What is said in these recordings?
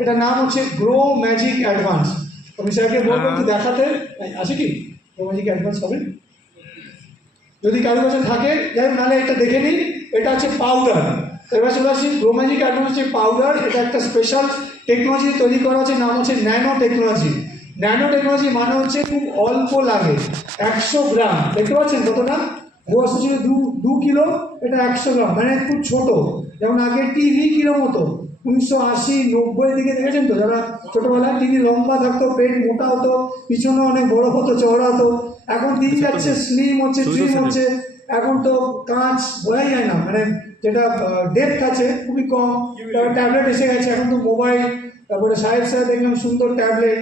এটার নাম হচ্ছে গ্রো ম্যাজিক অ্যাডভান্স। আমি স্যারকে বলবো একটু দেখাতে, আছে কি গ্রো ম্যাজিক অ্যাডভান্স হবে? যদি কারো কাছে থাকে যাই নাহলে এটা দেখে নিন। এটা হচ্ছে পাউডার। এবার চলে আসি গ্রো ম্যাজিক অ্যাডভান্স হচ্ছে পাউডার। এটা একটা স্পেশাল টেকনোলজি তৈরি করা হচ্ছে, নাম হচ্ছে ন্যানো টেকনোলজি। ন্যানো টেকনোলজি মানে হচ্ছে খুব অল্প লাগে, 100 গ্রাম। দেখতে পাচ্ছেন কতটা? বস্তু ছিল 2 কিলো, এটা 100 গ্রাম, মানে খুব ছোট। যেমন আগে টিভি কিলো মতো 1980-90 দিকে দেখেছেন তো, যারা ছোটবেলায় টিভি লম্বা থাকতো, পেট মোটা হতো, পিছনে অনেক বড় হতো, চওড়া হতো। এখন টিভি যাচ্ছে স্লিম হচ্ছে, ট্রিম হচ্ছে। এখন তো কাঁচ বোঝাই যায় না, মানে যেটা ডেপথ আছে খুবই কম। তারপরে ট্যাবলেট এসে গেছে, এখন তো মোবাইল। তারপরে সাহেব স্যার দেখলাম সুন্দর ট্যাবলেট।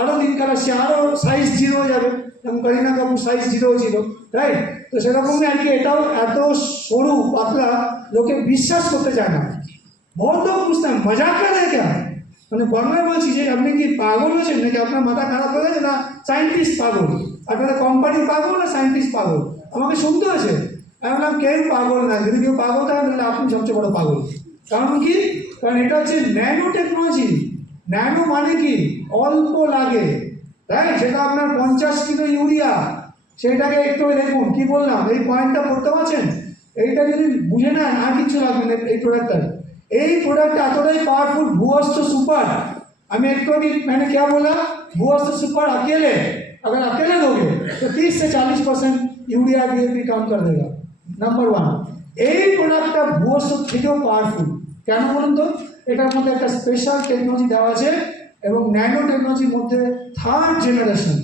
আরও দিনকাল আসছে, আরও সাইজ 0 হয়ে যাবে, যেমন করিনা কাপুর সাইজ 0 ছিল, রাইট? তো সেরকমই আর কি, এটাও এত সরু পাতলা লোকে বিশ্বাস করতে চায় না। बहुत लोग पूछते हैं मजाक कर रहे हैं क्या, মানে বাংলায় বলছি যে আপনি কি পাগল হয়েছেন নাকি, আপনার মাথা খারাপ হয়ে গেছে, না সায়েন্টিস্ট পাগল, আপনাদের কোম্পানি পাগল না সায়েন্টিস্ট পাগল? আমাকে শুনতে হয়েছে। আমি বললাম কেউ পাগল না, যদি কেউ পাগল থাকে তাহলে আপনি সবচেয়ে বড় পাগল। কারণ কি? কারণ এটা হচ্ছে ন্যানো টেকনোলজি। ন্যানো মানে কি? অল্প লাগে, তাই সেটা আপনার 50 কিলো ইউরিয়া, সেটাকে একটু দেখুন কি বললাম, এই পয়েন্টটা পড়তে পারছেন? এইটা যদি বুঝে নেন আর কিছু লাগবে না এই প্রোডাক্টটা। এই प्रोडक्ट एतटाई पावरफुल, भूअस्त्र सुपर। हमें एक तो मैंने क्या बोला, भूअस्त्र सुपर अकेले अगर अकेले दोगे तो 30 से 40% यूरिया डीएपी काम कर देगा। नंबर 1 এই প্রোডাক্টটা ভূঅস্ত্র থেকেও পাওয়ারফুল। কেন বলুন তো? এটার মধ্যে একটা স্পেশাল টেকনোলজি দেওয়া আছে, এবং ন্যানো টেকনোলজির মধ্যে 3rd जनरेशन,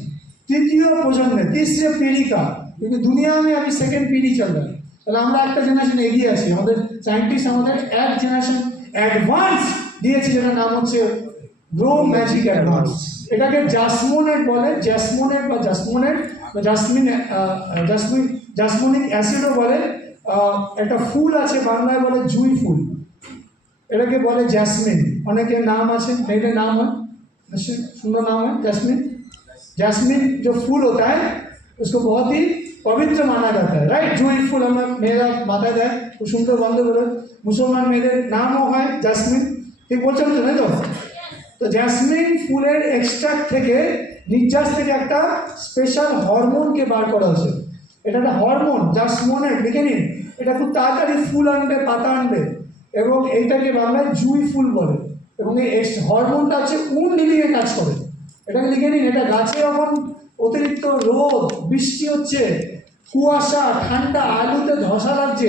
তৃতীয় প্রজন্মে, तीसरे पीढ़ी का, क्योंकि दुनिया में अभी 2nd पीढ़ी चल रहा है। তাহলে আমরা একটা জেনারেশন এগিয়ে আছি, আমাদের সায়েন্টিস্ট আমাদের এক জেনারেশন অ্যাডভান্স দিয়েছে, যেটার নাম হচ্ছে গ্রো ম্যাজিক অ্যাডভান্স। এটাকে জাসমোনেট বলে, জ্যাসমোনেট বা জাসমোনেট বা জাসমোনিক অ্যাসিডও বলে। একটা ফুল আছে বাংলায় বলে জুঁই ফুল, এটাকে বলে जैस्मिन। অনেকের নাম আছে, মেয়েদের নাম হয়, सुंदर नाम है जैस्मिन। जैस्मिन जो फूल होता है उसको बहुत ही पवित्र माना जाता है, राइट? জুঁই ফুল আমরা মেয়েরা মাথায় দেয়, খুব সুন্দর বন্ধ করে। মুসলমান মেয়েদের নামও হয় জাসমিন, ঠিক বলছেন তো, তাই তো? তো জ্যাসমিন ফুলের এক্সট্রাক্ট থেকে, নির্যাস থেকে একটা স্পেশাল হরমোনকে বার করা হয়েছে। এটা একটা হরমোন, জাসমোনেট, লিখে নিন। এটা খুব তাড়াতাড়ি ফুল আনবে, পাতা আনবে, এবং এইটাকে বাংলায় জুঁই ফুল বলে। এবং এই হরমোনটা হচ্ছে উন নিভিয়ে কাজ করে। এটাকে লিখে নিন। এটা গাছে যখন অতিরিক্ত রোদ বৃষ্টি হচ্ছে, কুয়াশা, ঠান্ডা, আলুতে ধসা লাগছে,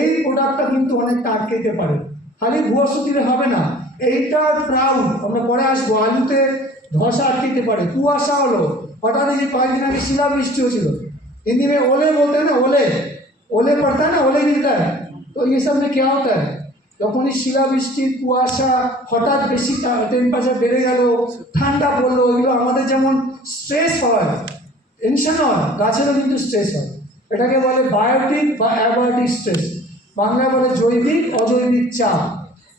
এই প্রোডাক্টটা কিন্তু অনেকটা আটকে দিতে পারে। খালি ভূঅস্ত্র দিলে হবে না, এইটা প্রাউড, আমরা পরে আসবো। আলুতে ধসা আটকে দিতে পারে, কুয়াশা হলো, হঠাৎ এই যে কয়েকদিন আগে শিলাবৃষ্টি হয়েছিল, हिंदी में ओले बोलते हैं ना, ओले ओले पड़ता है ना, ओले गिरता है। तो ये सब में क्या होता है, যখনই শিলাবৃষ্টি, কুয়াশা, হঠাৎ বেশি টেম্পারেচার বেড়ে গেল, ঠান্ডা পড়লো, এগুলো আমাদের যেমন স্ট্রেস হয়, টেনশন হয়, গাছেরও কিন্তু স্ট্রেস হয়। এটাকে বলে বায়োটিক বা অ্যাবায়োটিক স্ট্রেস, বাংলায় বলে জৈবিক অজৈবিক চাপ।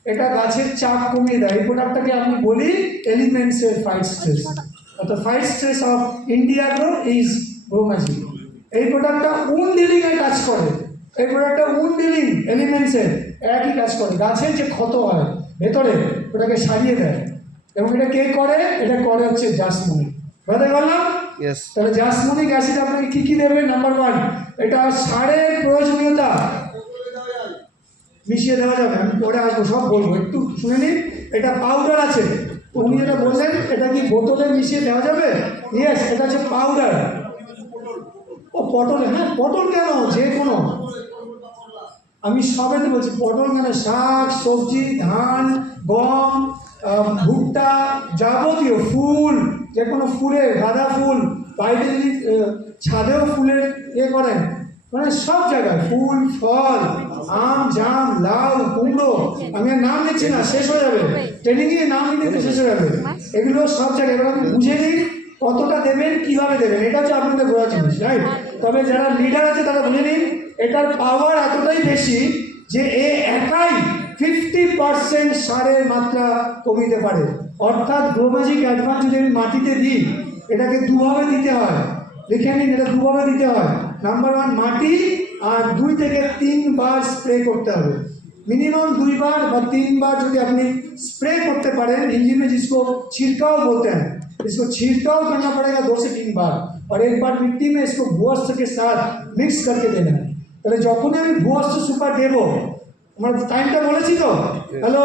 এটা গাছের চাপ কমিয়ে দেয়। এই প্রোডাক্টটাকে আমি বলি এলিমেন্টসের ফাইট স্ট্রেস, অর্থাৎ fight stress of India grow is grow magic. এই প্রোডাক্টটা উন ডিলিংয়ে কাজ করে। এই প্রোডাক্টটা উন ডিলিং এলিমেন্টসের একই কাজ করে। গাছের যে ক্ষত হয় ভেতরে, ওটাকে সারিয়ে দেয়। এবং এটা কে করে? এটা করে হচ্ছে জাসমোনিক। বুঝতে পারলাম? তাহলে জাসমোনিক অ্যাসিড আপনাকে কী কী দেবে? নাম্বার 1, এটা সারের প্রয়োজনীয়তা মিশিয়ে দেওয়া যাবে, আমি পরে আসবো, সব বলবো, একটু শুনে নিন। এটা পাউডার আছে, উনি যেটা বললেন, এটা কি বোতলে মিশিয়ে দেওয়া যাবে? ইয়েস, এটা হচ্ছে পাউডার। ও পটলে, হ্যাঁ পটল কেন, যে কোনো, আমি সবেতে বলছি, পটল কেন, শাক সবজি, ধান, গম, ভুট্টা, যাবতীয় ফুল, যে কোনো ফুলের, গাঁদা ফুল, বাইরে যদি ছাদেও ফুলের করেন, মানে সব জায়গায় ফুল, ফল, আম, জাম, লাউ, কুমড়ো, আমি আর নাম নিচ্ছি না, শেষ হয়ে যাবে, ট্রেনিংয়ে নাম নিতে শেষ হয়ে যাবে। এগুলো সব জায়গায়। এবার আপনি বুঝে নিন কতটা দেবেন, কীভাবে দেবেন, এটা হচ্ছে আপনাদের বোঝা জিনিস, রাইট? তবে যারা লিডার আছে তারা বুঝে নিন, এটার পাওয়ার এতটাই বেশি যে এ একাই 50% সারের মাত্রা কমিয়ে পারে। অর্থাৎ গ্রো ম্যাজিক অ্যাডভান্স যদি আমি মাটিতে দিই, এটাকে দুভাবে দিতে হয়, লিখে নিন, এটা দুভাবে দিতে হয়। নাম্বার 1 মাটি, আর 2 থেকে 3 বার স্প্রে করতে হবে। मिनिमम 2 बार व 3 बार यदि अपनी स्प्रे करते पारें, हिंदी में जिसको छिड़काव बोलते हैं, इसको छिड़काव करना पड़ेगा 2 से 3 बार, और एक बार मिट्टी में इसको भूअस्त्र के साथ मिक्स करके देना है। তাহলে যখনই আমি ভূঅস্ত্র সুপার দেবো, আমার টাইমটা বলেছি তো, হ্যালো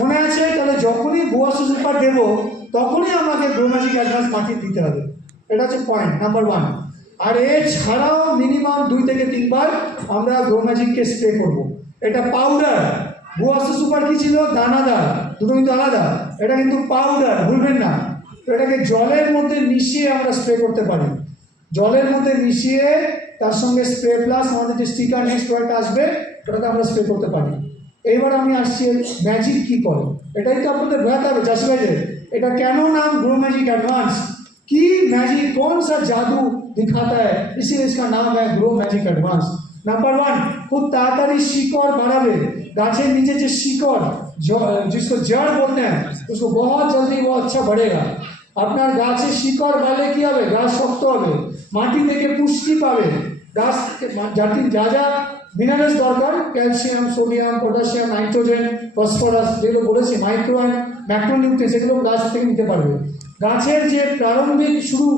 মনে আছে? তাহলে যখনই ভূঅস্ত্র সুপার দেবো তখনই আমাকে গ্রো ম্যাজিক অ্যাডভান্স মাটি দিতে হবে। এটা হচ্ছে পয়েন্ট নাম্বার 1। আর এছাড়াও মিনিমাম 2 থেকে 3 বার আমরা গ্রো ম্যাজিককে স্প্রে করবো। এটা পাউডার, ভূঅস্ত্র সুপার কি ছিল? দানাদার, দুটো কিন্তু আলাদা। এটা কিন্তু পাউডার, ভুলবেন না। এটাকে জলের মধ্যে মিশিয়ে আমরা স্প্রে করতে পারি, জলের মধ্যে মিশিয়ে তার সঙ্গে স্প্রে প্লাস আমাদের যে স্টিকার নেক্সট ওয়ার্ডটা আসবে ওটাতে আমরা স্প্রে করতে পারি। এইবার আমি আসছি ম্যাজিক কী করে, এটাই তো আপনাদের বোঝাতে হবে চাষি ভাইদের। এটা কেন নাম ग्रो मैजिक एडवांस, কি ম্যাজিক, কোন সা জাদু দিখাতা है, इसीलिए इसका नाम है ग्रो मैजिक एडवांस। নাম্বার 1, খুব তাড়াতাড়ি শিকড় বাড়াবে। গাছের নিচে যে শিকড়, जिसको जड़ बोलते हैं, उसको बहुत जल्दी वो अच्छा बढ़ेगा। আপনার গাছে শিকড় বাড়লে কী হবে? গাছ শক্ত হবে, মাটি থেকে পুষ্টি পাবে। গাছ জাতির যা যা মিনারেলস দরকার, calcium, sodium, potassium, nitrogen, phosphorus, যেগুলো বলেছি মাইক্রো অ্যান্ড ম্যাক্রোনিউট্রিয়েন্টস, সেগুলো গাছ থেকে নিতে পারবে। গাছের যে প্রারম্ভিক শুরু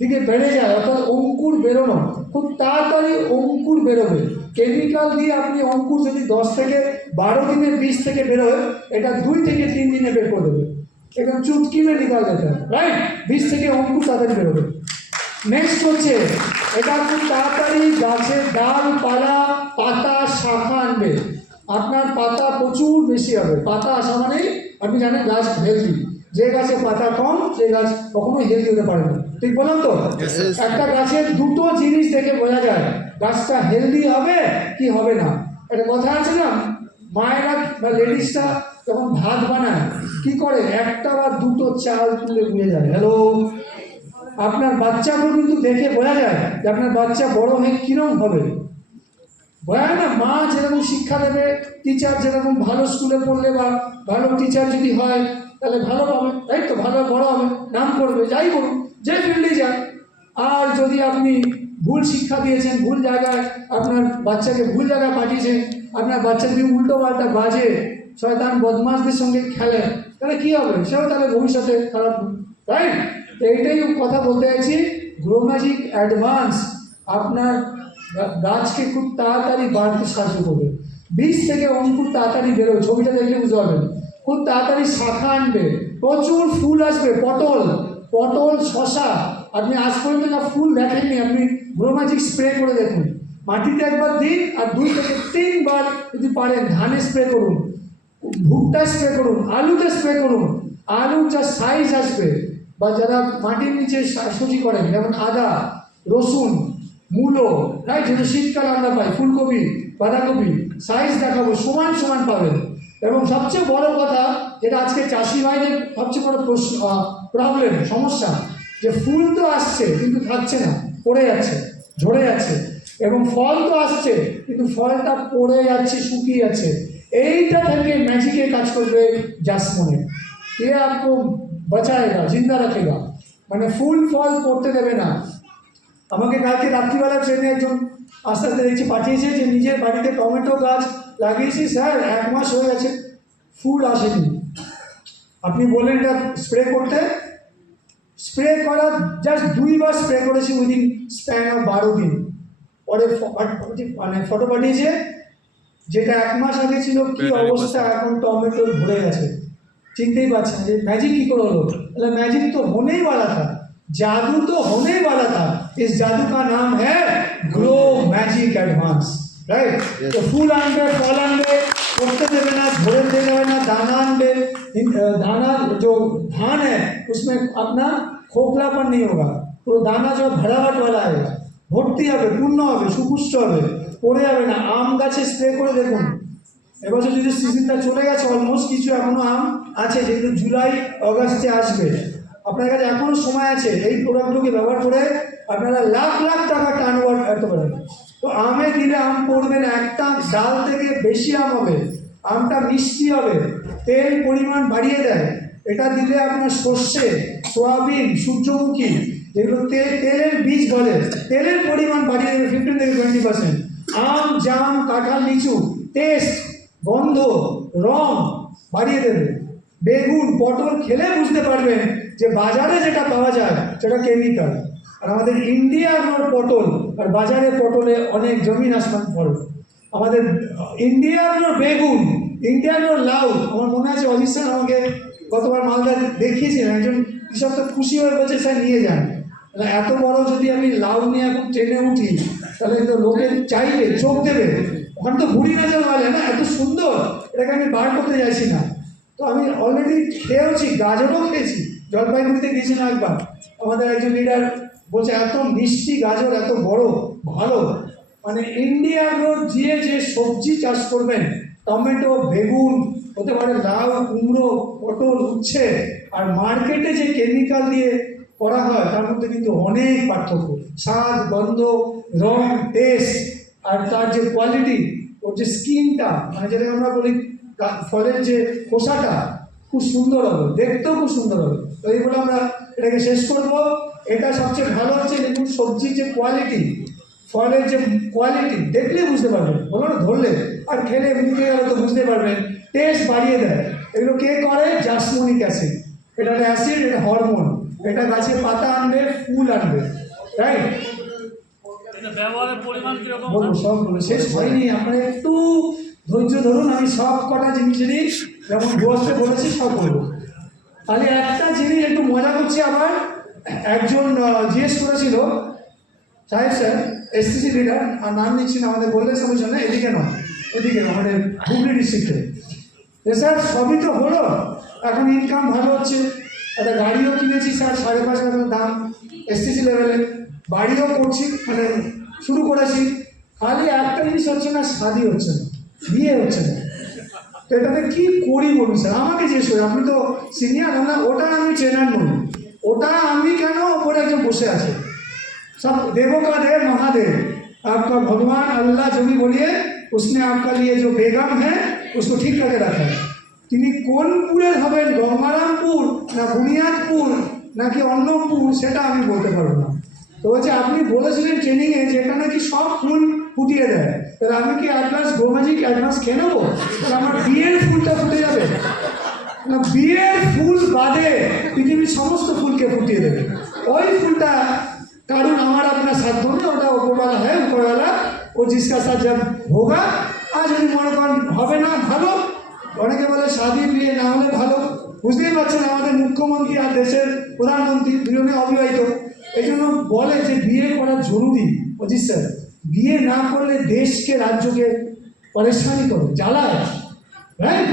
দিকে বেড়ে যায়, অর্থাৎ অঙ্কুর বেরোনো, খুব তাড়াতাড়ি অঙ্কুর বেরোবে। কেমিক্যাল দিয়ে আপনি অঙ্কুর যদি 10 থেকে 12 দিনের বীজ থেকে বেরোয়, এটা 2 থেকে 3 দিনে বের করে দেবে। एकदम चुटकी में निकाल देता है, राइट? बीज থেকে অঙ্কুর তাড়াতাড়ি বেরোবে। নেক্সট হচ্ছে এটা খুব তাড়াতাড়ি গাছের ডাল, পালা, পাতা, শাখা আনবে। আপনার পাতা প্রচুর বেশি হবে। পাতা আসা মানেই আপনি জানেন গাছ হেলদি। যে গাছে পাতা কম সেই গাছ কখনোই হেলদি হতে পারে না, ঠিক বললাম তো? একটা গাছের দুটো জিনিস দেখে বোঝা যায় গাছটা হেলদি হবে কি হবে না। একটা কথা আছে না, মায়েরা বা লেডিসরা যখন ভাত বানায় কি করে, একটা বা দুটো চাল তুলে নিয়ে যায়। হ্যালো, আপনার বাচ্চাকেও কিন্তু দেখে বোঝা যায় যে আপনার বাচ্চা বড় হয়ে কীরকম হবে। বোঝা না, মা যেরকম শিক্ষা দেবে, টিচার যেরকম ভালো স্কুলে পড়লে বা ভালো টিচার যদি হয় তাহলে ভালো হবে, তাই তো? ভালো বড় হবে, নাম করবে, যাই করুন, যে ফিল্ডে যান। আর যদি আপনি ভুল শিক্ষা দিয়েছেন, ভুল জায়গায় আপনার বাচ্চাকে ভুল জায়গায় পাঠিয়েছেন, আপনার বাচ্চা যদি উল্টো পাল্টা বাজে, শয়তান বদমাশদের সঙ্গে খেলে, তাহলে কী হবে? সেও তাহলে ভবিষ্যতে খারাপ, রাইট? তো এইটাই কথা বলতে চাইছি, গ্রো ম্যাজিক অ্যাডভান্স আপনার গাছকে খুব তাড়াতাড়ি বাড়তে সাহায্য করবে। বীজ থেকে অঙ্কুর তাড়াতাড়ি বেরোবে, ছবিটা দেখলে বুঝতে পারবেন। খুব তাড়াতাড়ি শাখা আনবে, প্রচুর ফুল আসবে, পটল, শশা। আপনি আজ পর্যন্ত না ফুল দেখেননি, আপনি গ্রো ম্যাজিক স্প্রে করে দেখুন। মাটিতে একবার দিন, আর 2 থেকে 3 বার যদি পারেন ধানে স্প্রে করুন, ভুট্টা স্প্রে করুন, আলুতে স্প্রে করুন। আলুর যা সাইজ আসবে, বা যারা মাটির নিচে শাকসবজি করেন যেমন আদা, রসুন, মূলো, রাইট, যেটা শীতকালে আমরা পাই, ফুলকপি, বাঁধাকপি, সাইজ দেখাবো, সমান সমান পাবেন। এবং সবচেয়ে বড় কথা, যেটা আজকে চাষি ভাইদের সবচেয়ে বড় প্রবলেম, সমস্যা, যে ফুল তো আসছে কিন্তু থাকছে না, পড়ে যাচ্ছে, ঝরে যাচ্ছে, এবং ফল তো আসছে কিন্তু ফলটা পড়ে যাচ্ছে, শুকিয়ে যাচ্ছে। এইটা থেকে ম্যাজিকের কাজ করবে জাসমনে, এ আপকো বাঁচায়েগা, জিন্দা রাখেগা, মানে ফুল ফল পড়তে দেবে না। আমাকে কালকে রাত্রিবেলা ট্রেনে একজন আস্তে আস্তে দেখছি পাঠিয়েছে যে নিজের বাড়িতে টমেটো গাছ লাগিয়েছি স্যার, 1 মাস হয়ে গেছে, ফুল আসেনি। আপনি বললেন এটা স্প্রে করতে, স্প্রে করার জাস্ট 2 বার স্প্রে করেছি উইদিন স্প্যান অফ 12 দিন। পরে মানে ফটো পাঠিয়েছে, যেটা 1 মাস আগে ছিল কি অবস্থা, এখন টমেটো ভরে গেছে। চিনতেই পারছেন যে मैजिक की करो लोग, मतलब मैजिक तो होने ही वाला था, जादू तो होने ही वाला था। इस जादू का नाम है ग्रो मैजिक एडवांस, राइट? तो फूल आनबे, फल आनबे, पकते देवे ना, भरे देवे ना, दाना आनबे। दाना जो धान है उसमें अपना खोखलापन नहीं होगा, तो दाना जो भरावट वाला आएगा, भर्ती হবে, পূর্ণ হবে, সুপুষ্ট হবে, পড়ে যাবে না। আম গাছে স্প্রে করে দেখুন, এবছর যদি সিজনটা চলে গেছে অলমোস্ট, কিছু এখনও আম আছে যেগুলো জুলাই অগাস্টে আসবে। আপনার কাছে এখনও সময় আছে, এই প্রোডাক্টগুলোকে ব্যবহার করে আপনারা লাখ লাখ টাকা টার্ন ওভার করতে পারেন। তো আমে দিলে আম পড়বে না, একটা ডাল থেকে বেশি আম হবে, আমটা মিষ্টি হবে, তেল পরিমাণ বাড়িয়ে দেয়। এটা দিলে আপনার সর্ষে, সোয়াবিন, সূর্যমুখী, যেগুলো তেলের বীজ বলে, তেলের পরিমাণ বাড়িয়ে দেবে 15 থেকে 20%। আম, জাম, কাঁঠাল, লিচু টেস্ট, গন্ধ, রং বাড়িয়ে দেবে। বেগুন, পটল খেলে বুঝতে পারবেন যে বাজারে যেটা পাওয়া যায় সেটা কেমিক্যাল। আর আমাদের ইন্ডিয়ার পটল আর বাজারে পটলে অনেক জমিন আসমান ফরক। আমাদের ইন্ডিয়ার বেগুন, ইন্ডিয়ার লাউ, আমার মনে আছে অজিত স্যার আমাকে গতবার মালদা দেখিয়েছিলেন, একজন কৃষক তো খুশি হয়ে বলছে স্যার নিয়ে যান। তাহলে এত বড় যদি আমি লাউ নিয়ে এখন ট্রেনে উঠি তাহলে তো লোকে চাইবে, চোখ দেবে। ওখানে তো ঘুড়ি নাচানো হয় না, এত সুন্দর, এটাকে আমি বার করতে চাইছি না। তো আমি অলরেডি খেয়েওছি, গাজরও খেয়েছি, জলপাইগুড়িতে গিয়েছিলাম একবার, আমাদের একজন লিডার বলছে এত মিষ্টি গাজর, এত বড়, ভালো। মানে ইন্ডিয়ার দিয়ে যে সবজি চাষ করবেন, টমেটো, বেগুন, হতে পারে লাউ, কুমড়ো, পটল, উচ্ছে, আর মার্কেটে যে কেমিক্যাল দিয়ে করা হয় তার মধ্যে কিন্তু অনেক পার্থক্য। স্বাদ, গন্ধ, রং, টেস্ট, আর তার যে কোয়ালিটি, ওর যে স্কিনটা, মানে যেটা আমরা বলি ফলের যে খোসাটা খুব সুন্দর হবে, দেখতেও খুব সুন্দর হবে। তো এই বলে আমরা এটাকে শেষ করব। এটা সবচেয়ে ভালো হচ্ছে দেখুন সবজির যে কোয়ালিটি, ফলের যে কোয়ালিটি দেখলে বুঝতে পারবেন, বলো না ধরলে, আর খেলে মুখে গেলে তো বুঝতে পারবেন। টেস্ট বাড়িয়ে দেয়। এগুলো কে করে? জাসমনিক অ্যাসিড। এটা অ্যাসিড, এটা হরমোন, এটা গাছে পাতা আনবে, ফুল আনবে, রাইট? বলবো সব বলবো, শেষ হয়নি, আপনারা একটু ধৈর্য ধরুন। আমি সব কটা জিনিসেরই যেমন বসতে বলেছি সব বলবো। তাহলে একটা জিনিস একটু মজা করছি। আবার একজন জিজ্ঞেস করেছিল, সাহেব স্যার এসটিসি লিডার, আর নাম নিচ্ছি না, আমাদের বললে সমস্যা না, এদিকে নয়, এদিকে আমাদের হুগলি ডিস্ট্রিক্টে, যে স্যার সবই তো হলো, এখন ইনকাম ভালো হচ্ছে, একটা গাড়িও কিনেছি স্যার 5,500 দাম এসটিসি লেভেলে, বাড়িও করছি, মানে শুরু করেছি, খালি একটা জিনিস হচ্ছে না, শাদি হচ্ছে না, বিয়ে হচ্ছে না। তো এটাতে কী করি বলুন স্যার? আমাকে জিজ্ঞেস করি, আপনি তো সিনিয়র। না, ওটা আমি ট্রেনার নই, ওটা আমি কেন, ওপরে একজন বসে আছে। सब देवों का देव महादेव, आपका भगवान अल्लाह जो भी बोलिए, उसने आपका लिए जो बेगम है उसको ठीक करके रखा है। তিনি কোন পুরের হবেন, গঙ্গারামপুর না বুনিয়াদপুর নাকি অন্নপুর, সেটা আমি বলতে পারবো না। তো হচ্ছে আপনি বলেছিলেন ট্রেনিংয়ে যেটা নাকি সব ফুল ফুটিয়ে দেয়, তাহলে আমি কি অ্যাডভান্স গোমাজিক অ্যাডভান্স খেয়ে নেবো? তাহলে আমার বিয়ের ফুলটা ফুটে যাবে না? বিয়ের ফুল বাদে পৃথিবীর সমস্ত ফুলকে ফুটিয়ে দেবে ওই ফুলটা। कारण हमारा अपना साथ दो ना, ওটা উপরওয়ালা है, উপরওয়ালা ও जिसका साथ जब होगा। আর যদি মনে করেন হবে না, ভালো, অনেকে বলে স্বাধীন বিয়ে না হলে ভালো। বুঝতেই পারছেন আমাদের মুখ্যমন্ত্রী আর দেশের প্রধানমন্ত্রী দুজনে অবিবাহিত, এই জন্য বলে যে বিয়ে করা জরুরি। অজিত স্যার, বিয়ে না করলে দেশকে, রাজ্যকে পরেশানি করে, জ্বালায়, রাইট?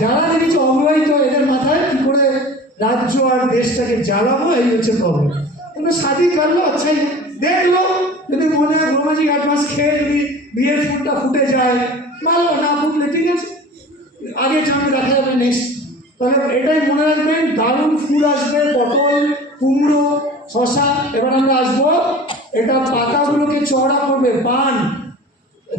যারা দেখেছে অবিবাহিত, এদের মাথায় কী করে রাজ্য আর দেশটাকে জ্বালাবো, এই হচ্ছে প্রবলেম। शादी कर लो, अच्छा ही देख लो, यदि মনে হয় গোমাজি অ্যাডভান্স খেয়ে যদি বিয়ের ফুলটা ফুটে যায়, ভালো, না ফুটলে ঠিক আছে, আগে সামনে দেখা যাবে নেক্সট। তাহলে এটাই মনে রাখবেন, দারুণ ফুল আসবে, পটল, কুমড়ো, শশা। এবার আমরা আসবো, এটা পাতাগুলোকে চওড়া করবে, পান,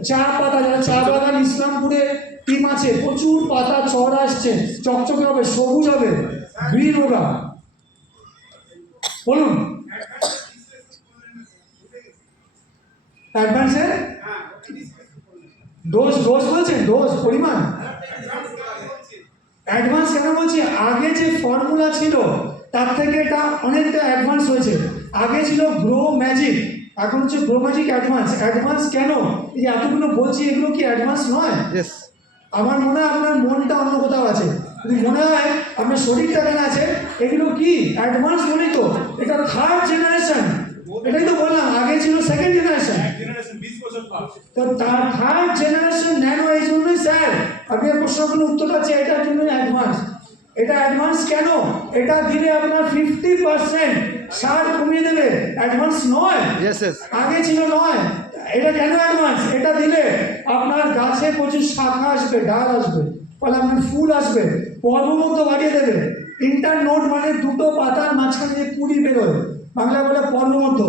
চা পাতা, যারা চা বাগান ইসলামপুরে টিম আছে, প্রচুর পাতা চওড়া আসছে, চকচকে হবে, সবুজ হবে, গ্রিন হোগা। বলুন অ্যাডভান্সে ডোজ, ডোজ বলছেন, ডোজ পরিমাণ অ্যাডভান্স কেন বলছি? আগে যে ফর্মুলা ছিল তার থেকে এটা অনেকটা অ্যাডভান্স হয়েছে। আগে ছিল গ্রো ম্যাজিক, এখন হচ্ছে গ্রো ম্যাজিক অ্যাডভান্স। অ্যাডভান্স কেন? এই এতগুলো বলছি, এগুলো কি অ্যাডভান্স নয়? আমার মনে হয় আপনার মনটা অন্য কোথাও আছে। যদি মনে হয় আপনার শরীরটা কেন আছে, এগুলো কি অ্যাডভান্স বলি তো, এটা থার্ড জেনারেশন। এটাই তো বললাম, আগে ছিল সেকেন্ড জেনারেশন, তো তার থার্ড জেনারেশন ন্যানো। এই জন্যই স্যার আপনার প্রশ্নগুলো উত্তর আছে, এটার জন্যই অ্যাডভান্স। এটা অ্যাডভান্স কেন? এটা দিলে আপনার 50% সার কমিয়ে দেবে, অ্যাডভান্স নয়। আগে ছিল নয়, এটা কেন অ্যাডভান্স? এটা দিলে আপনার গাছে প্রচুর শাখা আসবে, ডাল আসবে, ফলে আপনার ফুল আসবে, পর্বমধ্য বাড়িয়ে দেবে। ইন্টারনোড মানে দুটো পাতার মাঝখানে যে কুড়ি বেরোয়, বাংলা বলে পর্বমধ্য।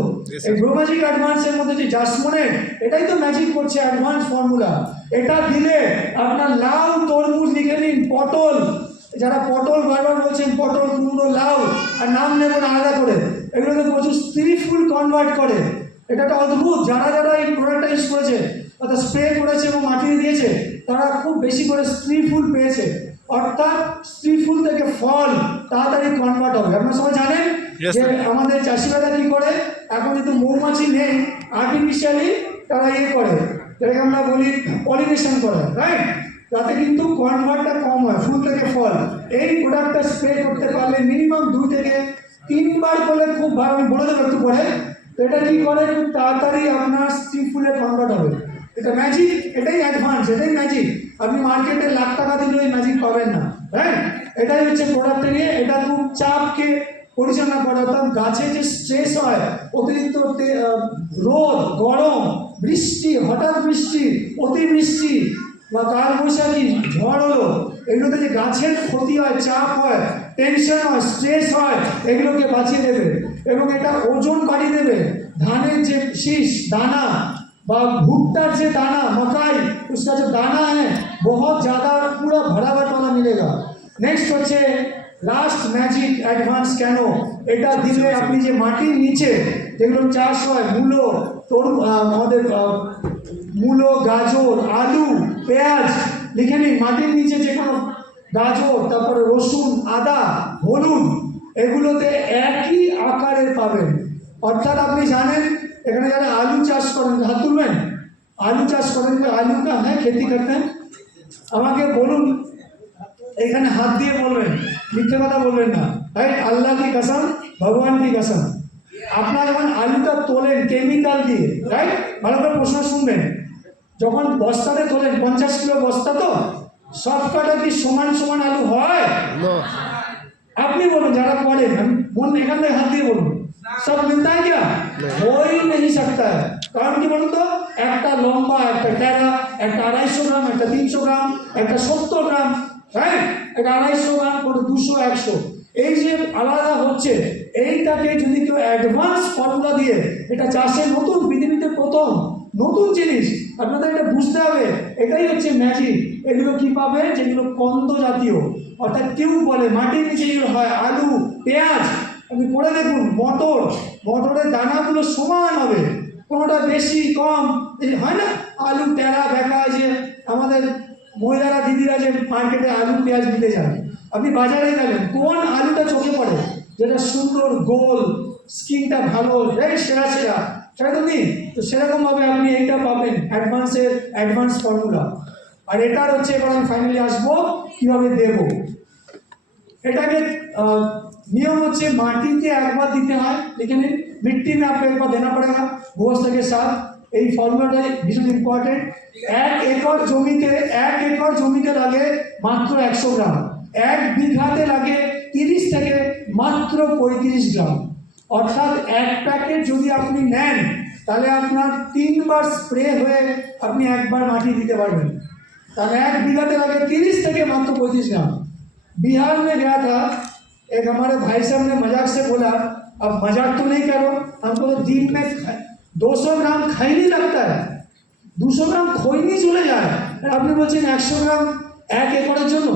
এই গ্রোম্যাজিক অ্যাডভান্সের মধ্যে যে জাসমোনেট, এটাই তো ম্যাজিক করছে, অ্যাডভান্স ফর্মুলা। এটা দিলে আপনার লাউ, তরমুজ লিখে নিন, পটল, যারা পটল বারবার বলছেন, পটল, কুমড়ো, লাউ, আর নাম নেবেন আলাদা করে, এগুলোকে প্রচুর স্ত্রী ফুল কনভার্ট করে। এটা একটা অদ্ভুত, যারা যারা এই প্রোডাক্টটা ইউজ করেছে অর্থাৎ স্প্রে করেছে এবং মাটিতে দিয়েছে তারা খুব বেশি করে স্ত্রী ফুল পেয়েছে, অর্থাৎ স্ত্রী ফুল থেকে ফল তাড়াতাড়ি কনভার্ট হবে। আপনারা সবাই জানেন যে আমাদের চাষিরা কি করে, এখন যেহেতু মৌমাছি নেই আর্টিফিশিয়ালি তারা করে, এটাকে আমরা বলি পলিনেশন করে, রাইট? তাতে কিন্তু কনভার্টটা কম হয়, ফুল থেকে ফল। এই প্রোডাক্টটা স্প্রে করতে পারলে মিনিমাম 2 থেকে 3 বার করলে খুব ভালো, আমি বলে দেবো একটু পরে। তো এটা কি করে, খুব তাড়াতাড়ি আপনার স্ত্রী ফুলে কনভার্ট হবে। এটা ম্যাজিক, এটাই অ্যাডভান্স, এটাই ম্যাজিক। আপনি মার্কেটে লাখ টাকা দিলেও এই ম্যাজিক পাবেন না, রাইট? এটাই হচ্ছে প্রোডাক্টটা নিয়ে, এটা খুব চাপকে পরিচালনা করে, অর্থাৎ গাছে যে স্ট্রেস হয়, অতিরিক্ত রোদ, গরম, বৃষ্টি, হঠাৎ বৃষ্টি, অতিবৃষ্টি বা কালবৈশাখী, ঝড় হলো, এগুলোতে যে গাছের ক্ষতি হয়, চাপ হয়, টেনশন হয়, স্ট্রেস হয়, এগুলোকে বাঁচিয়ে দেবে এবং এটা ওজন বাড়িয়ে দেবে। ধানের যে শীষ दाना বা भुट्टार যে दाना मकाई, उसका जो दाना है बहुत ज़्यादा पूरा भरा वाला मिलेगा। नेक्स्ट হচ্ছে লাস্ট ম্যাজিক অ্যাডভান্স। কেন এটা দিলে আপনি যে মাটির নিচে যেগুলো চাষ হয়, মূলো, আমাদের মূলো, গাজর, আলু, পেঁয়াজ, লিখে নিন, মাটির নিচে যে কোনো গাজর, তারপরে রসুন, আদা, হলুদ, এগুলোতে একই আকারে পাবেন। অর্থাৎ আপনি জানেন এখানে যারা আলু চাষ করেন, হাত তুলবেন, আলু চাষ করেন, আলু কা হ্যাঁ खेती करते हैं, আমাকে বলুন, এখানে হাত দিয়ে বলবেন, মিথ্যে কথা বলবেন না, রাইট? আল্লাহ কি কসম, ভগবান কি কসম, আপনারা যখন আলুটা তোলেন কেমিক্যাল দিয়ে, রাইট, ভালো করে প্রশ্ন শুনবেন, যখন বস্তাতে তোলেন 50 কিলো বস্তা, তো সব কটা কি সমান সমান আলু হয়? আপনি বলুন, যারা করেন, মন এখান থেকে হাত দিয়ে বলুন, সব মিলতা है क्या? हो ही नहीं सकता है। কারণ কি বলুন তো, একটা লম্বা, একটা টেরা, একটা 250 গ্রাম, একটা 300 গ্রাম, একটা 70 গ্রাম, রাইট? একটা 250 গ্রাম করে 200, 100, এই যে আলাদা হচ্ছে, এইটাকে যদি কেউ অ্যাডভান্স ফর্মুলা দিয়ে, এটা চাষে নতুন, পৃথিবীতে প্রথম নতুন জিনিস, আপনাদের এটা বুঝতে হবে, এটাই হচ্ছে ম্যাজিক। এগুলো কি পাবে, যেগুলো কন্দ জাতীয়, অর্থাৎ টিউব বলে, মাটির নিচে যেগুলো হয়, আলু, পেঁয়াজ, আপনি করে দেখুন, মটর, মটরের দানাগুলো সমান হবে, কোনোটা বেশি কম হয় না। আলু টেরা বেঁকা, যে আমাদের মহিলারা, দিদিরা যে মার্কেটে আলু পেঁয়াজ নিতে যান, আপনি বাজারে গেলেন, কোন আলুটা চোখে পড়ে, যেটা সুন্দর গোল, স্কিনটা ভালো, রাইট, সেরা সেরা, সেটা তো নেই। তো সেরকমভাবে আপনি এইটা পাবেন, অ্যাডভান্স ফর্মুলা। আর এটার হচ্ছে, এবার আমি ফাইনালি আসবো কীভাবে দেবো। এটাকে नियम হচ্ছে মাটিতে একবার দিতে হয়, লিখে নিন, मिट्टी में आपको एक बार देना पड़ेगा गोश्त के साथ। এই ফর্মুলাটা ভীষণ ইম্পর্টেন্ট। 1 একর জমিতে লাগে মাত্র 100 গ্রাম, 1 বিঘাতে লাগে 30 থেকে মাত্র 35 গ্রাম। অর্থাৎ 1 প্যাকেট যদি আপনি নেন, তাহলে আপনার 3 বার স্প্রে হয়ে আপনি একবার মাটি দিতে পারবেন। তাহলে 1 বিঘाते लगे 30 থেকে মাত্র 35 ग्राम। बिहार में गया था, एक हमारे भाई साहब ने मजाक से बोला, अब मजाक तो नहीं करो, हमको तो दिन में 200 ग्राम खैनी लगता है, 200 ग्राम खैनी चले যায়, আর আপনি বলছেন 100 গ্রাম 1 একরের জন্য।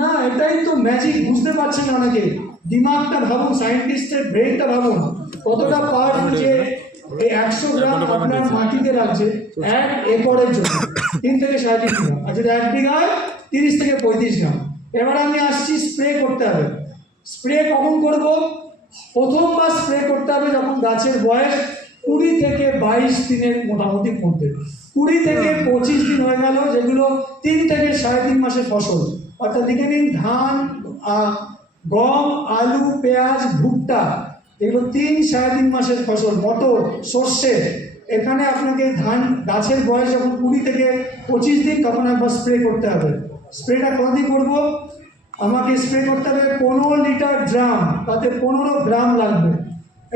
না, এটাই তো ম্যাজিক, বুঝতে পারছেন না অনেকে। দিমাগটা ভাবুন, সায়েন্টিস্টের ব্রেনটা ভাবুন, কতটা পাওয়ারফুল, যে এই 100 গ্রাম আপনার মাটিতে লাগছে 1 একরের জন্য 3 থেকে 3.5 গ্রাম, আর যদি 1 বিঘায় 30 থেকে 35 গ্রাম। এবার আমি আসছি, স্প্রে করতে হবে। স্প্রে কখন করব? প্রথমবার স্প্রে করতে হবে যখন গাছের বয়স 20 থেকে 22 দিনের মোটামুটি মধ্যে, 20 থেকে 25 দিন হয়ে গেল, যেগুলো 3 থেকে 3.5 মাসের ফসল। অর্থাৎ দেখে নিন, ধান, গম, আলু, পেঁয়াজ, ভুট্টা, এগুলো 3-3.5 মাসের ফসল, মটর, সর্ষে। এখানে আপনাকে ধান গাছের বয়স যখন 20 থেকে 25 দিন, তখন একবার স্প্রে করতে হবে। স্প্রেটা কতদিন করব? আমাকে স্প্রে করতে হবে 15 লিটার ড্রাম, তাতে 15 গ্রাম লাগবে,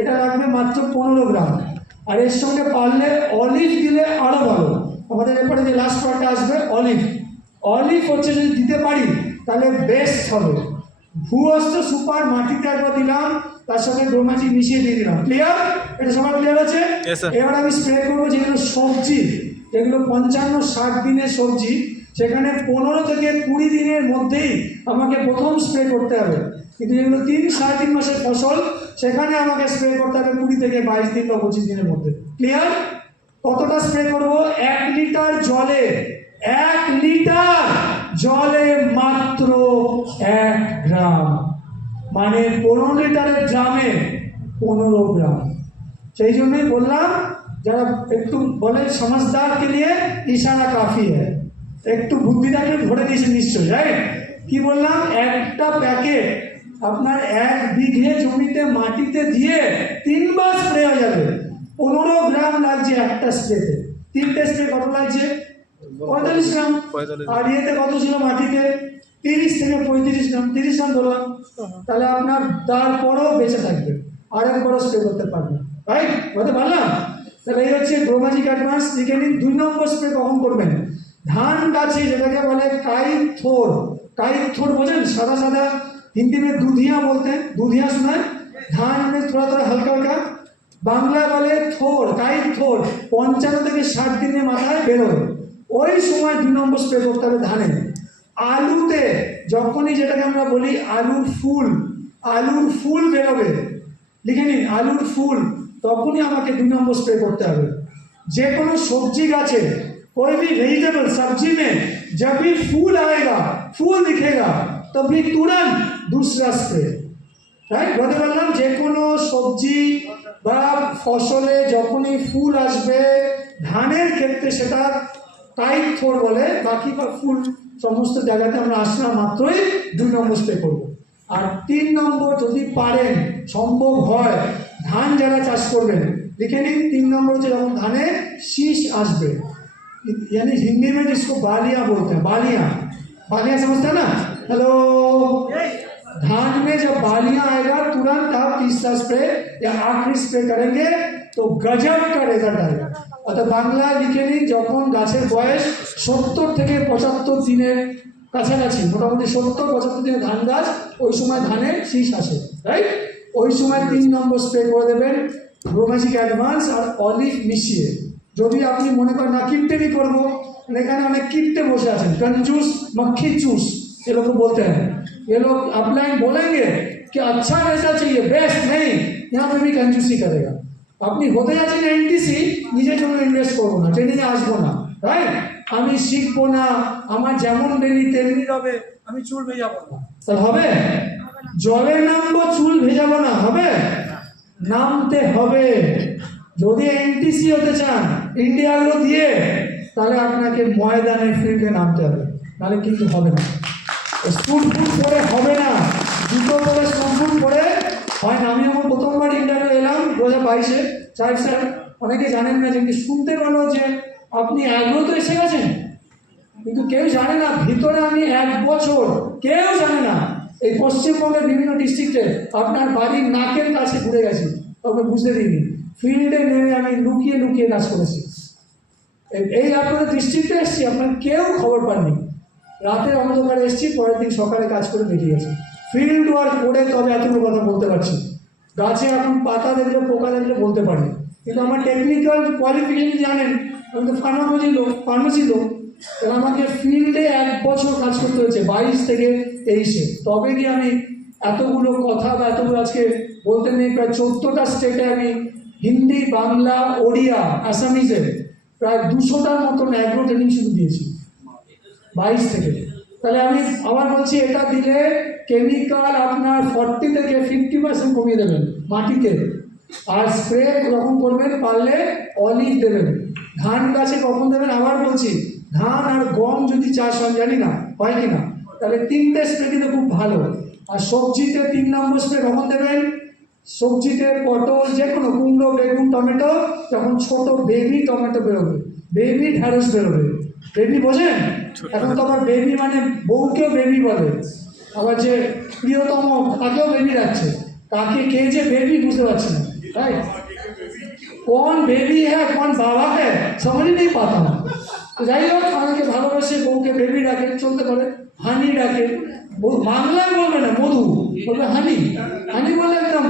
এটা লাগবে মাত্র 15 গ্রাম। আর এর সঙ্গে পারলে অলিভ দিলে আরও ভালো। আমাদের এরপরে যে লাস্ট পার্টটা আসবে, অলিভ হচ্ছে, যদি দিতে পারি তাহলে বেস্ট হবে। ভূয়স্ত সুপার মাটিতে একবার দিলাম, তার সঙ্গে ডোমাজি মিশিয়ে দিয়ে দিলাম। ক্লিয়ার? এটা সবার ক্লিয়ার আছে? এবার আমি স্প্রে করবো যেগুলো সবজি, যেগুলো 55-60 দিনের সবজি, সেখানে 15 থেকে 20 দিনের মধ্যেই আমাকে প্রথম স্প্রে করতে হবে। কিন্তু যেগুলো 3-3.5 মাসের ফসল, সেখানে আমাকে স্প্রে করতে হবে 20 থেকে 22 দিন বা 25 দিনের মধ্যে। ক্লিয়ার? কতটা স্প্রে করব? 1 লিটার জলে, 1 লিটার জলে মাত্র 1 গ্রাম, মানে 15 লিটারের ড্রামে 15 গ্রাম। সেই জন্যই বললাম, যারা একটু বলে সমঝদার কে লিয়ে ইশারা কাফি হ্যায়, একটু বুদ্ধি থাকলে ধরে দিয়েছে নিশ্চয়, রাইট? কি বললাম? একটা প্যাকেট আপনার 1 বিঘে জমিতে মাটিতে দিয়ে 3 বার স্প্রে হয়ে যাবে। 15 গ্রাম লাগছে একটা স্প্রেতে, 3টে স্প্রে কত লাগছে? 45 গ্রাম। আর ইয়েতে কত ছিল মাটিতে? 30 থেকে 35 গ্রাম, 30 গ্রাম ধরলাম। তাহলে আপনার তারপরও বেঁচে থাকবে, আরেকবারও স্প্রে করতে পারবেন, রাইট? বলতে পারলাম? তাহলে এই হচ্ছে গ্রোম্যাজিক অ্যাডভান্স। লিখে নিন। 2 নম্বর স্প্রে কখন করবেন? ধান গাছে যেটাকে বলে কাইথোর। काइथोर बोझें? सादा सादा हिंदी में दूधिया बोलते हैं, दूधिया सुना है? धान में थोड़ा थोड़ा हल्का हल्का, बांग्ला बोले थोर, काइथोर। 55 থেকে 60 দিনের মাথায় বেরোয়, ওই সময় 2 নম্বর স্প্রে করতে হবে ধানে। আলুতে যখনই যেটাকে আমরা বলি আলুর ফুল বেরোবে, লিখে নিন, আলুর ফুল, তখনই আমাকে 2 নম্বর স্প্রে করতে হবে। যে কোনো সবজি গাছে, कोई भी वेजिटेबल सब्जी में जब भी फूल आएगा, फूल दिखेगा, तभी तुरंत दूसरा स्प्रे, राइट? বলতে পারলাম যে কোনো সবজি বা ফসলে যখনই ফুল আসবে, ধানের ক্ষেত্রে সেটা কাইথোর বলে, বাকি বা ফুল সমস্ত জায়গাতে আমরা আসনা মাত্রই 2 নম্বর স্প্রে করব। আর 3 নম্বর যদি পারেন, সম্ভব হয়, ধান যারা চাষ করবেন, লিখে নিন। 3 নম্বর হচ্ছে যখন ধানে শীষ আসবে, यानी हिंदी में जिसको बालियां बोलते हैं, बालियां समझते हैं ना? हेलो। धान में जब बालियां आएगा, तुरंत आप तीसरा स्प्रे या आखिरी स्प्रे करेंगे तो गजब का रिजल्ट आएगा। अतः बांग्ला लिखे नहीं, যখন গাছের বয়স 70 থেকে 75 দিনের কাছাকাছি, মোটামুটি 70-75 দিনের ধান গাছ, ওই সময় ধানে শীষ আসে, রাইট? ওই সময় 3 নম্বর স্প্রে করে দেবেন গ্রোম্যাজিক অ্যাডভান্স আর অলিভ মিশিয়ে। যদি আপনি মনে করেন না কিপটেমি করবো, এখানে অনেক কিপটে বসে আছেন, कंजूस मक्खी चूस ये लोग को बोलते हैं। ये लोग अपलाइन बोलेंगे कि अच्छा पैसा चाहिए, बेस्ट नहीं, यहाँ पे भी कंजूसी करेगा। আপনি হতে যাচ্ছেন এনটিসি, নিজের জন্য ইনভেস্ট করবো না, ট্রেনিংয়ে আসবো না, রাইট? আমি শিখবো না, আমার যেমন বেনি তেমনি হবে, আমি চুল ভেজাবো না, তাহলে হবে? জলে নামবো, চুল ভেজাবো না, হবে? নামতে হবে। যদি এনটিসি হতে চান ইন্ডিয়া আলো দিয়ে, তাহলে আপনাকে ময়দানে ফিল্ডে নামতে হবে, নাহলে কিন্তু হবে না। স্কুল ফুট পরে হবে না, জুতো পরে স্কুল পরে হয় না। আমি আমার প্রথমবার ইন্ডিয়াতে এলাম 2022-এ, স্যার অনেকে জানেন না, যে শুনতে পেলো যে আপনি এগুলো তো এসে গেছেন, কিন্তু কেউ জানে না ভিতরে আমি 1 বছর, কেউ জানে না, এই পশ্চিমবঙ্গের বিভিন্ন ডিস্ট্রিক্টে আপনার বাড়ির নাকের কাছে ঘুরে গেছি, তবে বুঝতে দিইনি। ফিল্ডে নেমে আমি লুকিয়ে লুকিয়ে কাজ করেছি। এই আপনাদের ডিস্ট্রিক্টে এসেছি, আপনার কেউ খবর পাননি। রাতের অন্ধকারে এসেছি, পরের দিন সকালে কাজ করে বেরিয়ে গেছি। ফিল্ড ওয়ার্ক করে তবে এতগুলো কথা বলতে পারছি। গাছে এখন পাতা দেখলে, পোকা দেখলে বলতে পারি, কিন্তু আমার টেকনিক্যাল কোয়ালিফিকেশন জানেন, আমি তো ফার্মাসি লোক। তাহলে আমাকে ফিল্ডে 1 বছর কাজ করতে হয়েছে, 22 থেকে 23-এ, তবে গিয়ে আমি এতগুলো কথা বা এতগুলো আজকে বলতে নেই। প্রায় 14টা স্টেটে আমি হিন্দি, বাংলা, ওড়িয়া, আসামিজে প্রায় 200টার মতন অ্যাগ্রো ট্রেনিং শুরু দিয়েছি 22 থেকে। তাহলে আমি আবার বলছি, এটা দিলে কেমিক্যাল আপনার 40 থেকে 50% কমিয়ে দেবেন মাটিতে। আর স্প্রে যখন করবেন, পারলে অলিভ দেবেন। ধান গাছে কখন দেবেন আবার বলছি, ধান আর গম যদি চাষ হয়, জানি না হয় কি না, তাহলে 3টে স্প্রে দিলে খুব ভালো। আর সবজিতে 3 নম্বর স্প্রে কখন দেবেন? সবজিতে পটল, যে কোনো কুমড়ো, বেগুন, টমেটো, যখন ছোট বেবি টমেটো বেরোবে, বেবি ঢ্যাঁড়স বেরোবে। বেবি বোঝেন? এখন তো আবার বেবি মানে বউকেও বেবি বলে, আবার যে প্রিয়তম তাকেও বেবি রাখছে। তাকে কে যে বেবি বুঝতে পারছি না, তাই কোন বেবি হ্যাঁ কোন বাবা হ্যাঁ সমঝই নেই পাতা না। যাই হোক, অনেকে ভালোবাসে বউকে বেবি ডাকে, চলতে পারে। হানি ডাকে, বাংলায় বলবে না মধু, বলবে হানি। হানি বলে একদম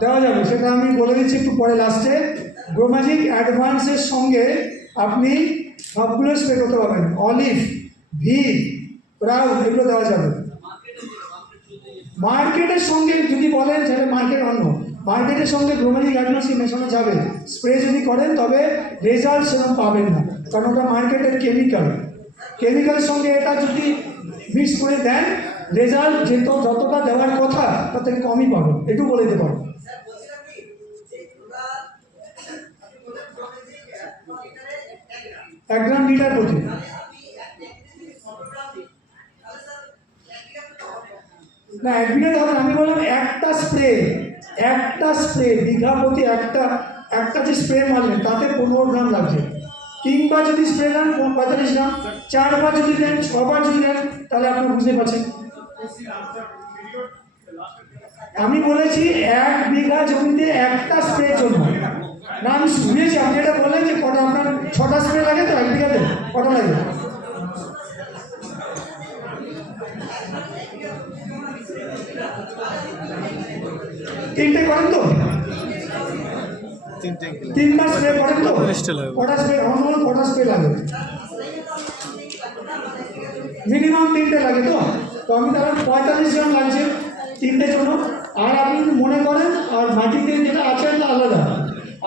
দেওয়া যাবে, সেটা আমি বলে দিচ্ছি একটু পরে লাস্টে। গ্রোম্যাজিক অ্যাডভান্সের সঙ্গে আপনি সবগুলো স্প্রে করতে পারবেন। অলিভ, ভিট, প্রায় এগুলো দেওয়া যাবে। মার্কেটের সঙ্গে যদি বলেন তাহলে মার্কেট অন্য, মার্কেটের সঙ্গে গ্রোমেজিক অ্যাডভান্স মেশানো যাবে। স্প্রে যদি করেন তবে রেজাল্ট সেরকম পাবেন না, কারণ ওটা মার্কেটের কেমিক্যাল। কেমিক্যালের সঙ্গে এটা যদি মিক্স করে দেন রেজাল্ট যতটা দেওয়ার কথা তার থেকে কমই পাবেন, একটু বলে দিতে পারবো। 1 গ্রাম লিটার প্রতি। না 1 বিঘা হবে, আমি বললাম একটা স্প্রে বিঘা প্রতি একটা যে স্প্রে মারলেন তাতে 15 গ্রাম লাগছে। 3 বার যদি স্প্রে দেন 45 গ্রাম, 4 বার যদি দেন, 6 বার যদি দেন, তাহলে আপনি বুঝতে পারছেন। আমি বলেছি 1 বিঘা জমিতে একটা স্প্রে জন্য না, আমি শুনেছি আপনি এটা বলেন যে কটা আপনার 6টা স্প্রে লাগে, তো 1 বিঘাতে কটা লাগে? তিনটে করেন তো, 3বার স্প্রে করেন তো, কটা স্প্রে আমার কটা স্প্রে লাগে? মিনিমাম 3টে লাগে। তো আমি তাহলে 45 গ্রাম লাগছে 3টের জন্য। আর আপনি যদি মনে করেন আর মাটিতে যেটা আছে তা আলাদা,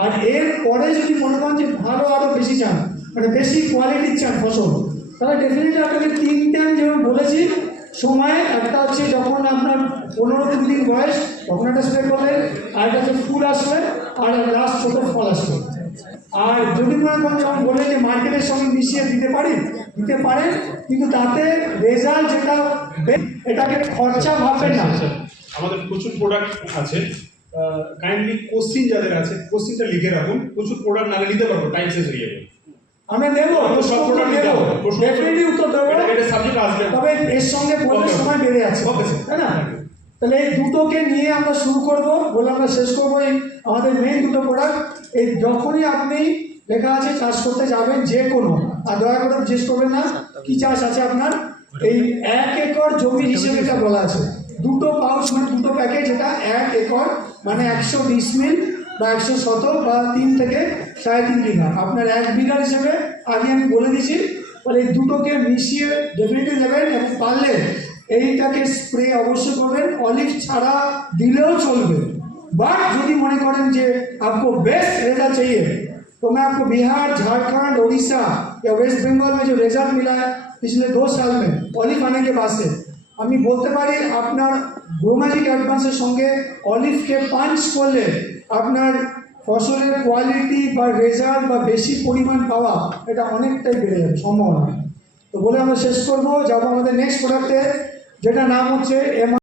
আর এর পরে যদি মনে করেন যে ভালো আরও বেশি চান, মানে বেশি কোয়ালিটির চান ফসল, তাহলে ডেফিনেটলি আপনাকে 3টে আমি যেমন বলেছি সময়, একটা হচ্ছে যখন আপনার 15-20 দিন বয়স তখন একটা স্প্রে করলেন, আর একটা হচ্ছে ফুল আসবে, আর লাস্ট ছোটো ফল আসবে। আর যদি মনে করেন যখন বলে যে মার্কেটের সঙ্গে মিশিয়ে দিতে পারেন, কিন্তু তাতে রেজাল্ট যেটা এটাকে খরচা ভাববেন না। আমাদের প্রচুর প্রোডাক্ট আছে, কাইন্ডলি কোশ্চিন যাদের আছে কোশ্চিনটা লিখে রাখুন। প্রচুর প্রোডাক্ট নালে নিতে পারবো, টাইম শেষ হয়ে যাবে। আমরা দেবো, সব প্রোডাক্ট দেবো, প্রশ্ন ডেফিনেটলি উত্তর দেবো, এটা সাবজেক্ট আসবে, তবে এর সঙ্গে বললে সময় বেড়ে যাচ্ছে, তাই না? তাহলে এই দুটোকে নিয়ে আমরা শুরু করবো, বলে আমরা শেষ করবো। এই আমাদের মেইন দুটো প্রোডাক্ট। এই যখনই আপনি লেখা আছে চাষ করতে যাবেন যে কোনো, আর দয়া করে জিজ্ঞেস করবেন না কি চাষ আছে আপনার, এই 1 একর জমি হিসেবে এটা বলা আছে। 2টো পাউচ মানে 2টো প্যাকেজ, এটা 1 একর মানে 120 মিল বা 117 বা 3 থেকে 3.5 বিঘা। আপনার 1 বিঘার হিসেবে আগে আমি বলে দিয়েছি। ফলে এই দুটোকে মিশিয়ে ডেফিনেটলি দেবেন, এবং পারলে এইটাকে স্প্রে অবশ্যই করবেন। অলিভ ছাড়া দিলেও চলবে, বাট যদি মনে করেন যে आपको बेस्ट रिजल्ट चाहिए तो मैं आपको बिहार, झारखंड, उड़ीसा या वेस्ट बंगाल में जो रिजल्ट मिला है पिछले 2 साल में অলিভ आने के बाद से, আমি বলতে পারি আপনার গ্রোম্যাজিক অ্যাডভান্সের সঙ্গে অলিভকে পাঞ্চ করলে আপনার ফসলের কোয়ালিটি বা রেজাল্ট বা বেশি পরিমাণ পাওয়া এটা অনেকটাই বেড়ে যাবে সম্ভাবনা। তো বলে আমরা শেষ করবো, যাবো আমাদের নেক্সট প্রোডাক্টে, যেটা নাম হচ্ছে